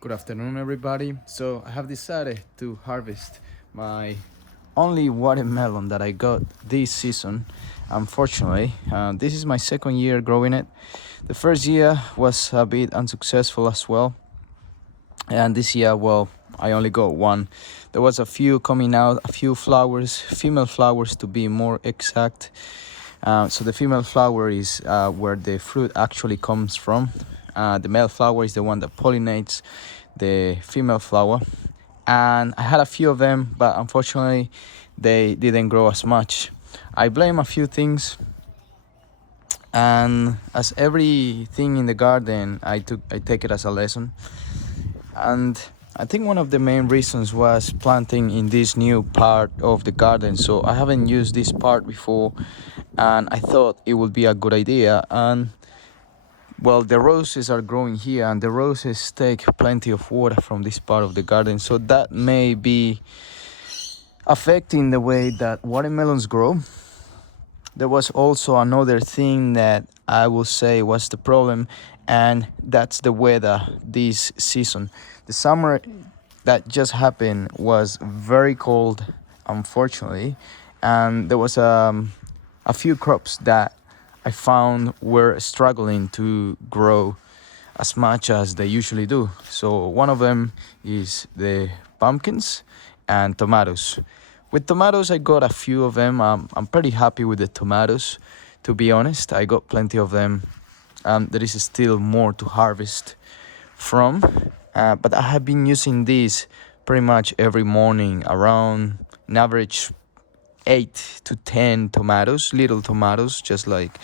Good afternoon, everybody. So I have decided to harvest my only watermelon that I got this season. Unfortunately, this is my second year growing it. The first year was a bit unsuccessful as well, and this year, well, I only got one. There was a few coming out, a few flowers, female flowers to be more exact. So the female flower is where the fruit actually comes from. The male flower is the one that pollinates the female flower. And I had a few of them, but unfortunately, they didn't grow as much. I blame a few things, and as everything in the garden, I take it as a lesson. And I think one of the main reasons was planting in this new part of the garden. So I haven't used this part before, and I thought it would be a good idea. And well, the roses are growing here, and the roses take plenty of water from this part of the garden, so that may be affecting the way that watermelons grow. There was also another thing that I will say was the problem, and that's the weather this season. The summer that just happened was very cold, unfortunately, and there was a few crops that I found were struggling to grow as much as they usually do. So one of them is the pumpkins and tomatoes. With tomatoes, I got a few of them. I'm pretty happy with the tomatoes, to be honest. I got plenty of them. There is still more to harvest from, but I have been using these pretty much every morning, around an average 8 to 10 tomatoes, little tomatoes, just like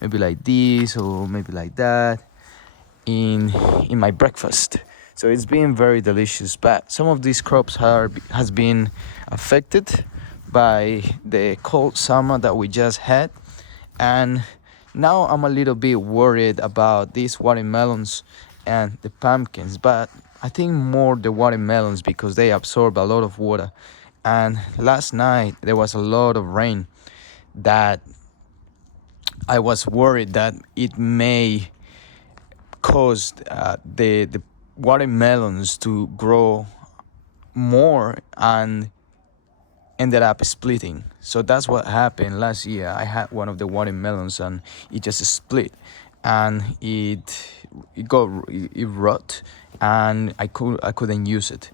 maybe like this or maybe like that, in my breakfast. So it's been very delicious. But some of these crops has been affected by the cold summer that we just had, and now I'm a little bit worried about these watermelons and the pumpkins. But I think more the watermelons because they absorb a lot of water. And last night there was a lot of rain that I was worried that it may cause the watermelons to grow more and ended up splitting. So that's what happened last year. I had one of the watermelons and it just split, and it rot, and I couldn't use it.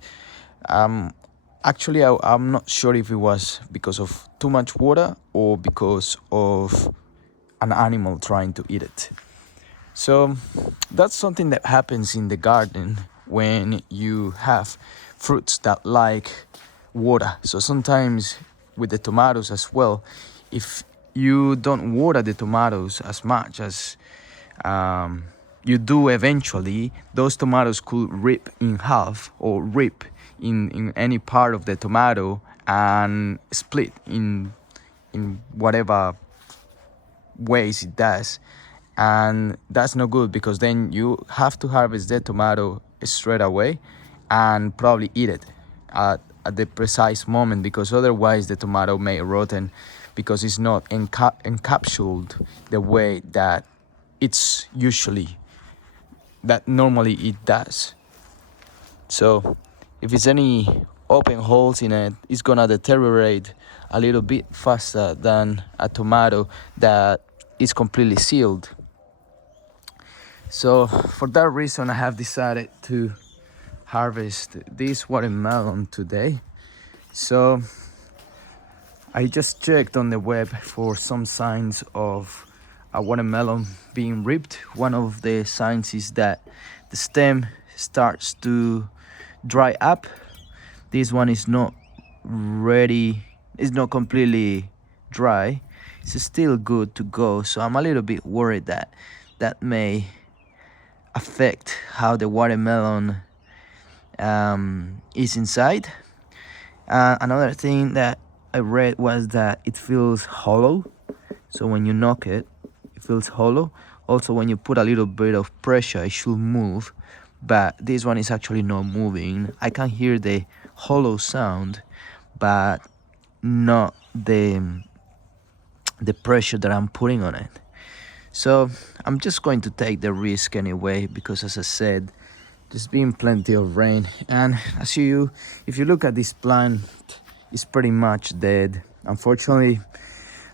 Actually, I'm not sure if it was because of too much water or because of an animal trying to eat it. So that's something that happens in the garden when you have fruits that like water. So sometimes with the tomatoes as well, if you don't water the tomatoes as much as you do eventually, those tomatoes could rip in half or rip in any part of the tomato and split in whatever ways it does. And that's no good because then you have to harvest the tomato straight away and probably eat it at the precise moment, because otherwise the tomato may rotten because it's not encapsulated the way that it's usually that normally it does. So if it's any open holes in it, it's gonna deteriorate a little bit faster than a tomato that is completely sealed. So for that reason, I have decided to harvest this watermelon today. So I just checked on the web for some signs of a watermelon being ripped. One of the signs is that the stem starts to dry up. This one is not ready, it's not completely dry, it's still good to go. So I'm a little bit worried that may affect how the watermelon is inside. Another thing that I read was that it feels hollow. So when you knock it, it feels hollow. Also, when you put a little bit of pressure, it should move. But this one is actually not moving. I can hear the hollow sound, but not the pressure that I'm putting on it. So I'm just going to take the risk anyway, because as I said, There's been plenty of rain, and if you look at this plant, it's pretty much dead. Unfortunately,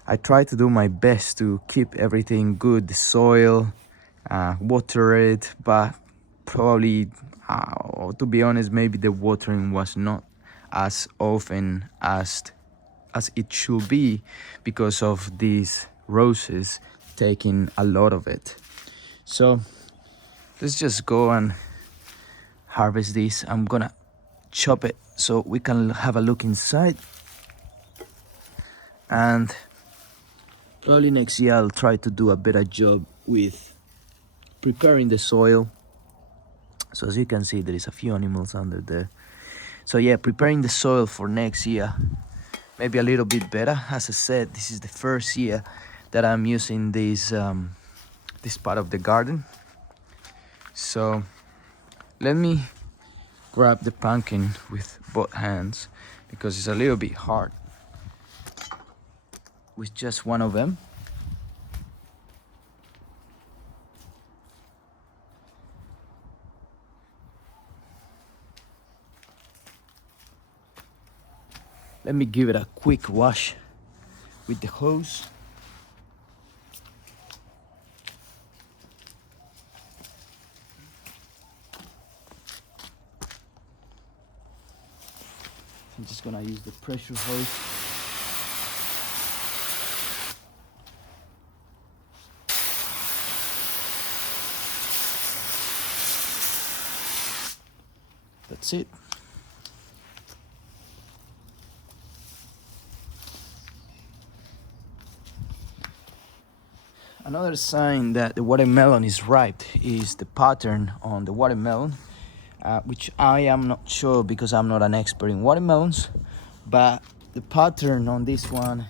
I try to do my best to keep everything good, the soil, water it, but probably, to be honest, maybe the watering was not as often as it should be because of these roses taking a lot of it. So let's just go and harvest this. I'm gonna chop it so we can have a look inside, and early next year I'll try to do a better job with preparing the soil. So as you can see, there is a few animals under there. So yeah, preparing the soil for next year, maybe a little bit better. As I said, this is the first year that I'm using this this part of the garden. So let me grab the pumpkin with both hands because it's a little bit hard with just one of them. Let me give it a quick wash with the hose. I'm just gonna use the pressure hose. That's it. Another sign that the watermelon is ripe is the pattern on the watermelon, which I am not sure because I'm not an expert in watermelons, but the pattern on this one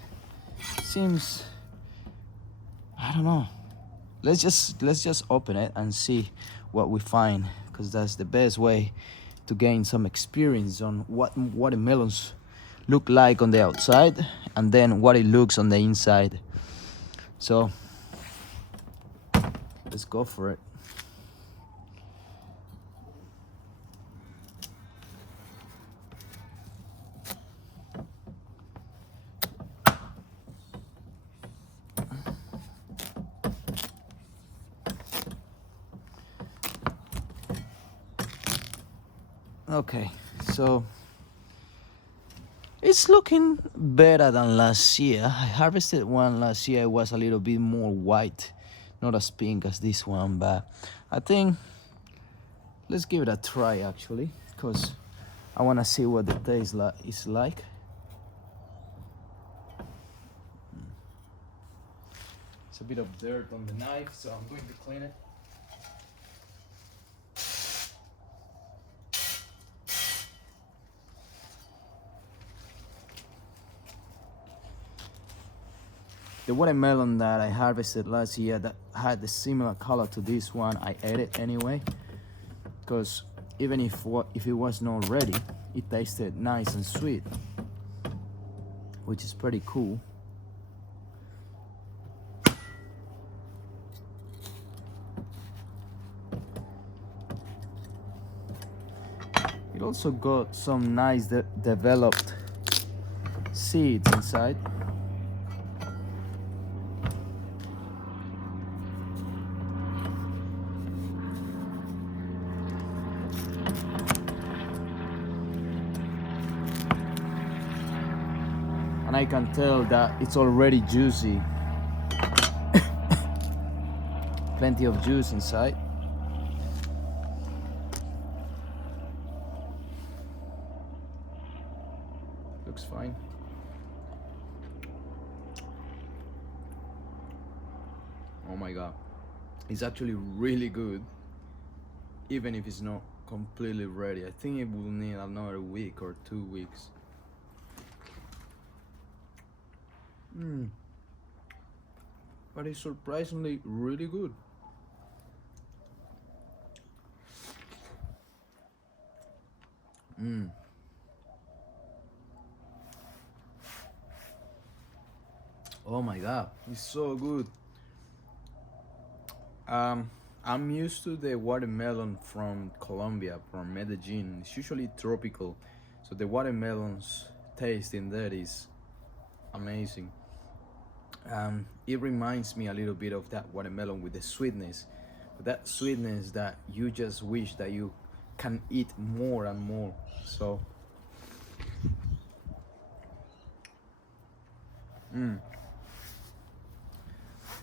seems, I don't know. Let's just open it and see what we find, because that's the best way to gain some experience on what watermelons look like on the outside and then what it looks on the inside. So let's go for it. Okay, so it's looking better than last year. I harvested one last year. It was a little bit more white, not as pink as this one, but I think let's give it a try actually, because I want to see what the taste is like. It's a bit of dirt on the knife, so I'm going to clean it. The watermelon that I harvested last year that had the similar color to this one, I ate it anyway, because even if it was not ready, it tasted nice and sweet, which is pretty cool. It also got some nice developed seeds inside. And I can tell that it's already juicy. Plenty of juice inside. Looks fine. Oh my god. It's actually really good, even if it's not completely ready. I think it will need another week or 2 weeks. But it's surprisingly really good. Oh my god, it's so good. I'm used to the watermelon from Colombia, from Medellin. It's usually tropical, so the watermelon's taste in there is amazing. It reminds me a little bit of that watermelon with the sweetness, that sweetness that you just wish that you can eat more and more. So,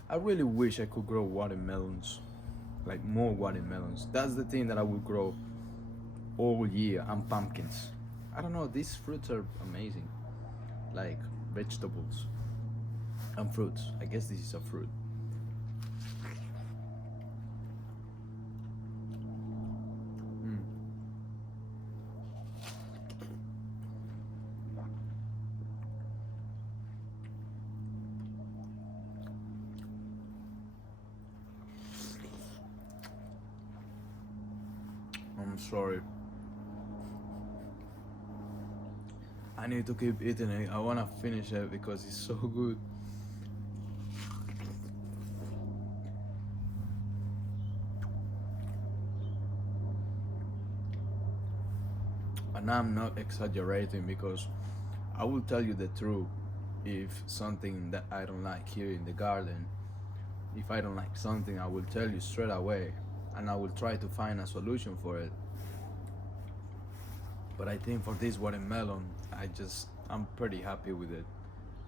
I really wish I could grow watermelons, like more watermelons. That's the thing that I would grow all year, and pumpkins. I don't know, these fruits are amazing, like vegetables and fruits. I guess this is a fruit. I'm sorry. I need to keep eating it. I wanna finish it because it's so good. And I'm not exaggerating because I will tell you the truth. If something that I don't like here in the garden, if I don't like something, I will tell you straight away and I will try to find a solution for it. But I think for this watermelon, I'm pretty happy with it.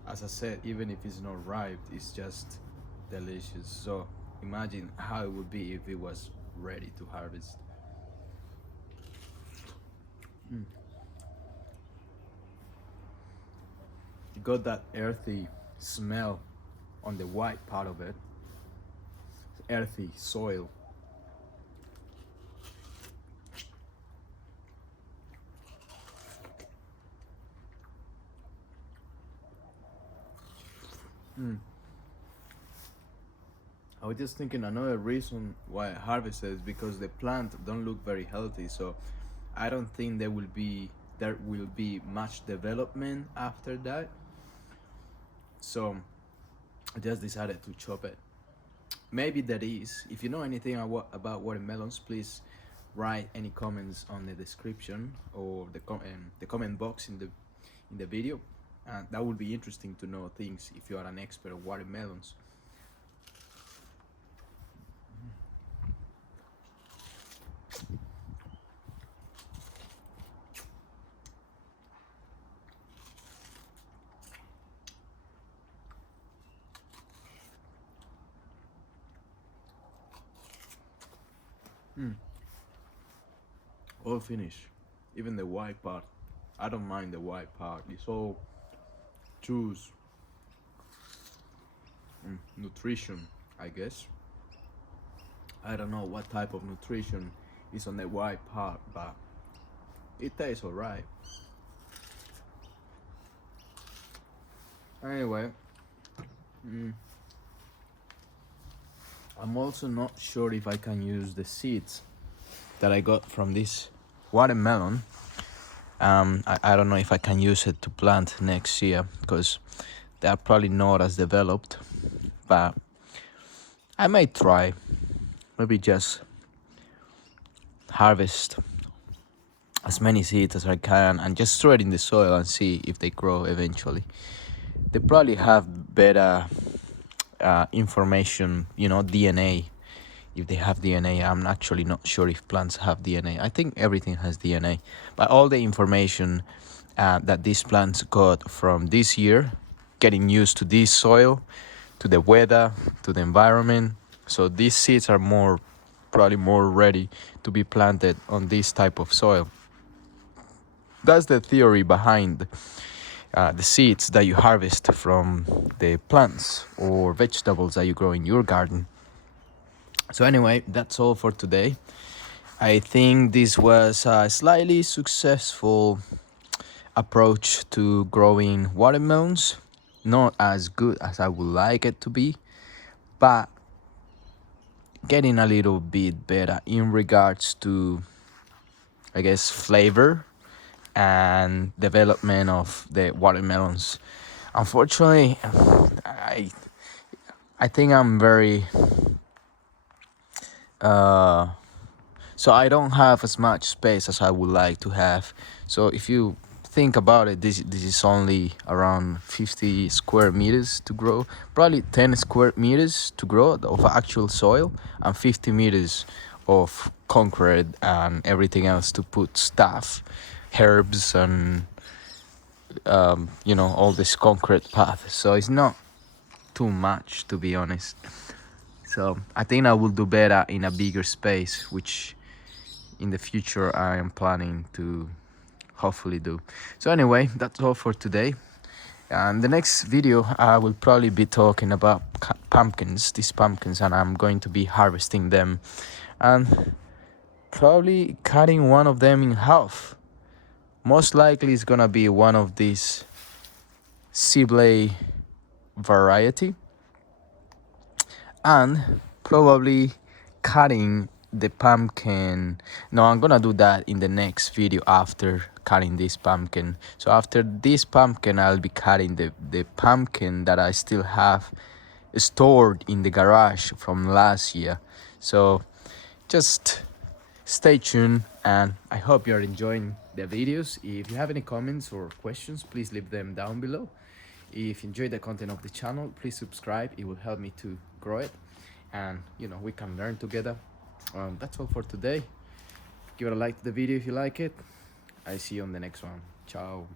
As I said, even if it's not ripe, it's just delicious. So imagine how it would be if it was ready to harvest. You got that earthy smell on the white part of it, earthy soil. I was just thinking another reason why I harvested is because the plant don't look very healthy. So I don't think there will be much development after that. So I just decided to chop it. Maybe that is. If you know anything about watermelons, please write any comments on the description or the comment box in the video. That would be interesting to know things if you are an expert of watermelons. All finished, even the white part. I don't mind the white part. It's all juice, nutrition, I guess. I don't know what type of nutrition is on the white part, but it tastes alright. Anyway, I'm also not sure if I can use the seeds that I got from this watermelon. I don't know if I can use it to plant next year because they are probably not as developed, but I might try. Maybe just harvest as many seeds as I can and just throw it in the soil and see if they grow eventually. They probably have better information, DNA. If they have DNA, I'm actually not sure if plants have DNA. I think everything has DNA, but all the information that these plants got from this year, getting used to this soil, to the weather, to the environment. So these seeds are probably more ready to be planted on this type of soil. That's the theory behind the seeds that you harvest from the plants or vegetables that you grow in your garden. So anyway, that's all for today. I think this was a slightly successful approach to growing watermelons. Not as good as I would like it to be, but getting a little bit better in regards to, I guess, flavor and development of the watermelons. Unfortunately, I think I'm very uh, so I don't have as much space as I would like to have. So if you think about it, this is only around 50 square meters to grow, probably 10 square meters to grow of actual soil, and 50 meters of concrete and everything else to put stuff, herbs, and all this concrete path. So it's not too much, to be honest. So I think I will do better in a bigger space, which in the future I am planning to hopefully do. So anyway, that's all for today. And the next video I will probably be talking about these pumpkins, and I'm going to be harvesting them and probably cutting one of them in half. Most likely it's gonna be one of these Sibley variety, and probably cutting the pumpkin. No, I'm gonna do that in the next video after cutting this pumpkin. So after this pumpkin, I'll be cutting the pumpkin that I still have stored in the garage from last year. So just stay tuned, and I hope you're enjoying the videos. If you have any comments or questions, please leave them down below. If you enjoy the content of the channel, please subscribe. It will help me to grow it, and we can learn together. That's all for today. Give it a like to the video if you like it. I see you on the next one. Ciao.